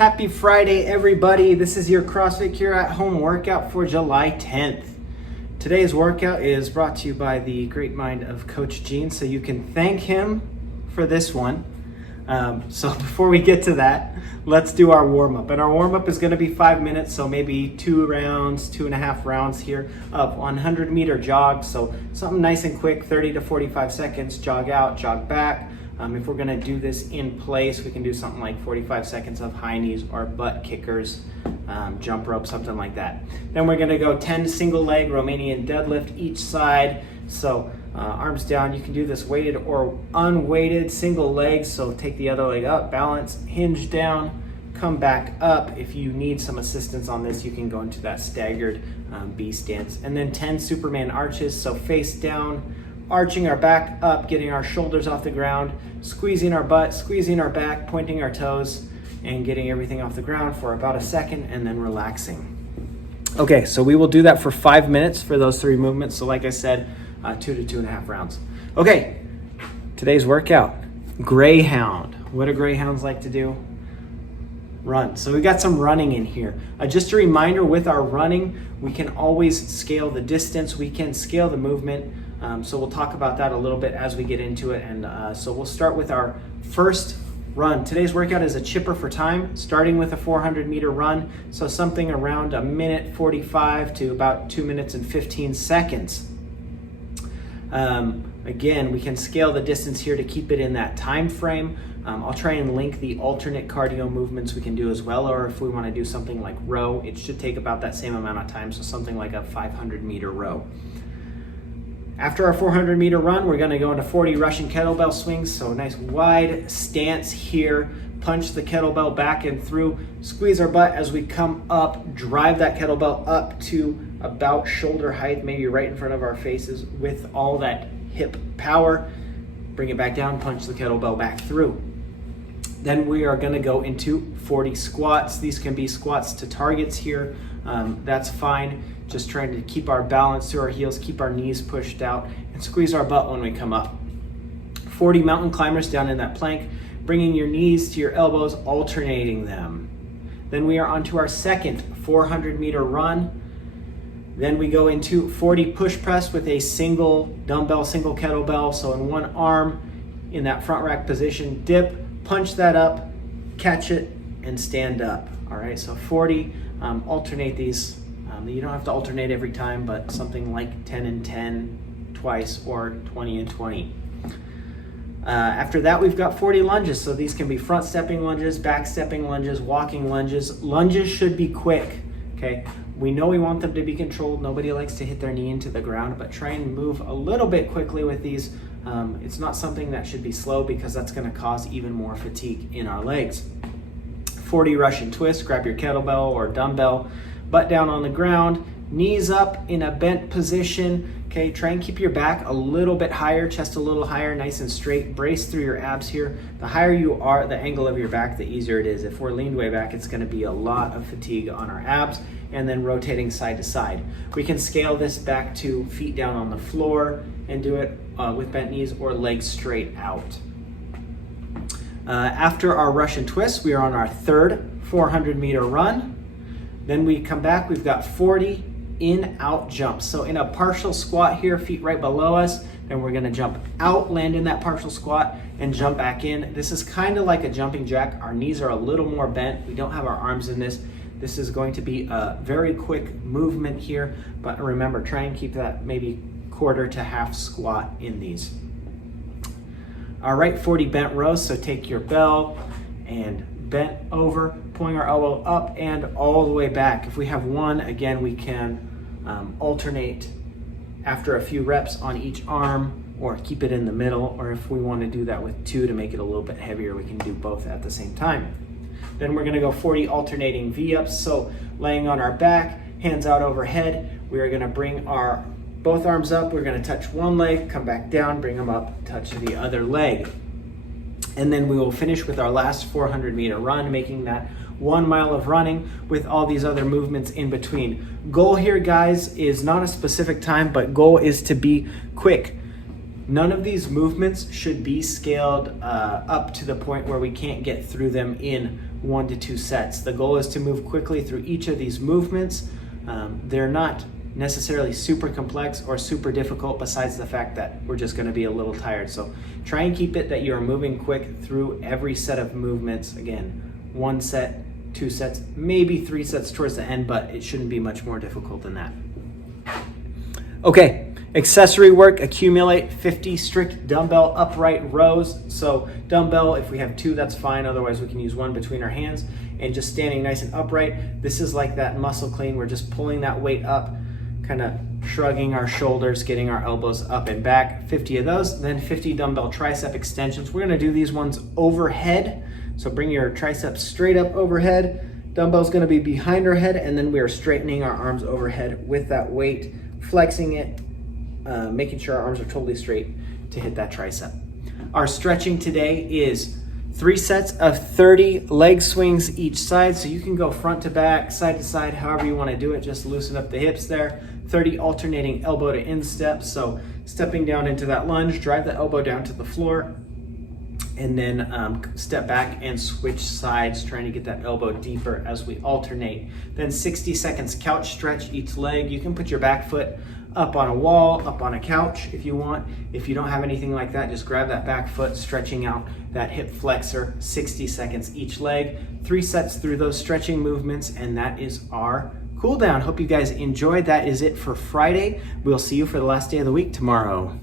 Happy Friday, everybody. This is your CrossFit Cure at Home workout for July 10th. Today's workout is brought to you by the great mind of Coach Gene, so you can thank him for this one. So before we get to that, let's do our warm-up. And our warm-up is going to be 5 minutes, so maybe 2.5 rounds here of 100-meter jog. So something nice and quick, 30 to 45 seconds, jog out, jog back. If we're gonna do this in place, we can do something like 45 seconds of high knees or butt kickers, jump rope, something like that. Then we're gonna go 10 single leg Romanian deadlift each side. So arms down, you can do this weighted or unweighted single leg. So take the other leg up, balance, hinge down, come back up. If you need some assistance on this, you can go into that staggered B stance. And then 10 Superman arches, so face down, arching our back up, getting our shoulders off the ground, squeezing our butt, squeezing our back, pointing our toes, and getting everything off the ground for about a second and then relaxing. Okay, so we will do that for 5 minutes for those 3 movements. So like I said, 2 to 2.5 rounds. Okay, today's workout, Greyhound. What do Greyhounds like to do? Run. So we got some running in here. Just a reminder, with our running, we can always scale the distance, we can scale the movement. So we'll talk about that a little bit as we get into it. And so we'll start with our first run. Today's workout is a chipper for time, starting with a 400-meter run. So something around 1:45 to about 2 minutes and 15 seconds. Again, we can scale the distance here to keep it in that time frame. I'll try and link the alternate cardio movements we can do as well, or if we want to do something like row, it should take about that same amount of time. So something like a 500-meter row. After our 400-meter run, we're going to go into 40 Russian kettlebell swings. So a nice wide stance here. Punch the kettlebell back and through. Squeeze our butt as we come up. Drive that kettlebell up to about shoulder height, maybe right in front of our faces with all that hip power. Bring it back down, punch the kettlebell back through. Then we are going to go into 40 squats. These can be squats to targets here. That's fine. Just trying to keep our balance through our heels, keep our knees pushed out, and squeeze our butt when we come up. 40 mountain climbers down in that plank, bringing your knees to your elbows, alternating them. Then we are on to our second 400-meter run. Then we go into 40 push press with a single dumbbell, single kettlebell. So in one arm, in that front rack position, dip, punch that up, catch it, and stand up. All right, so 40, alternate these. You don't have to alternate every time, but something like 10 and 10 twice, or 20 and 20. After that, we've got 40 lunges. So these can be front stepping lunges, back stepping lunges, walking lunges. Lunges should be quick, okay? We know we want them to be controlled. Nobody likes to hit their knee into the ground, but try and move a little bit quickly with these. It's not something that should be slow, because that's gonna cause even more fatigue in our legs. 40 Russian twists, grab your kettlebell or dumbbell, butt down on the ground, knees up in a bent position. Okay, try and keep your back a little bit higher, chest a little higher, nice and straight. Brace through your abs here. The higher you are, the angle of your back, the easier it is. If we're leaned way back, it's gonna be a lot of fatigue on our abs, and then rotating side to side. We can scale this back to feet down on the floor and do it with bent knees or legs straight out. After our Russian twist, we are on our third 400-meter run. Then we come back, we've got 40 in-out jumps. So in a partial squat here, feet right below us, then we're gonna jump out, land in that partial squat, and jump back in. This is kind of like a jumping jack. Our knees are a little more bent. We don't have our arms in this. This is going to be a very quick movement here, but remember, try and keep that maybe quarter to half squat in these. All right, 40 bent rows. So take your bell and bent over, pulling our elbow up and all the way back. If we have one, again, we can alternate after a few reps on each arm, or keep it in the middle, or if we want to do that with 2 to make it a little bit heavier, we can do both at the same time. Then we're going to go 40 alternating V-ups. So laying on our back, hands out overhead, we are going to bring our both arms up, we're going to touch one leg, come back down, bring them up, touch the other leg. And then we will finish with our last 400-meter run, making that 1 mile of running with all these other movements in between. Goal here, guys, is not a specific time, but goal is to be quick. None of these movements should be scaled up to the point where we can't get through them in 1 to 2 sets. The goal is to move quickly through each of these movements. They're not necessarily super complex or super difficult, besides the fact that we're just going to be a little tired. So try and keep it that you're moving quick through every set of movements. Again, 1 set, 2 sets, maybe 3 sets towards the end, but it shouldn't be much more difficult than that. Okay, accessory work, accumulate 50 strict dumbbell upright rows. So dumbbell, if we have 2, that's fine. Otherwise we can use 1 between our hands and just standing nice and upright. This is like that muscle clean. We're just pulling that weight up, kind of shrugging our shoulders, getting our elbows up and back. 50 of those, then 50 dumbbell tricep extensions. We're gonna do these ones overhead. So bring your triceps straight up overhead. Dumbbell's gonna be behind our head, and then we are straightening our arms overhead with that weight, flexing it, making sure our arms are totally straight to hit that tricep. Our stretching today is 3 sets of 30 leg swings each side. So you can go front to back, side to side, however you want to do it. Just loosen up the hips there. 30 alternating elbow to instep. So stepping down into that lunge, drive the elbow down to the floor, and then step back and switch sides, trying to get that elbow deeper as we alternate. Then 60 seconds couch stretch each leg. You can put your back foot up on a wall, up on a couch if you want. If you don't have anything like that, just grab that back foot, stretching out that hip flexor. 60 seconds each leg. 3 sets through those stretching movements, and that is our cool down. Hope you guys enjoyed. That is it for Friday. We'll see you for the last day of the week tomorrow.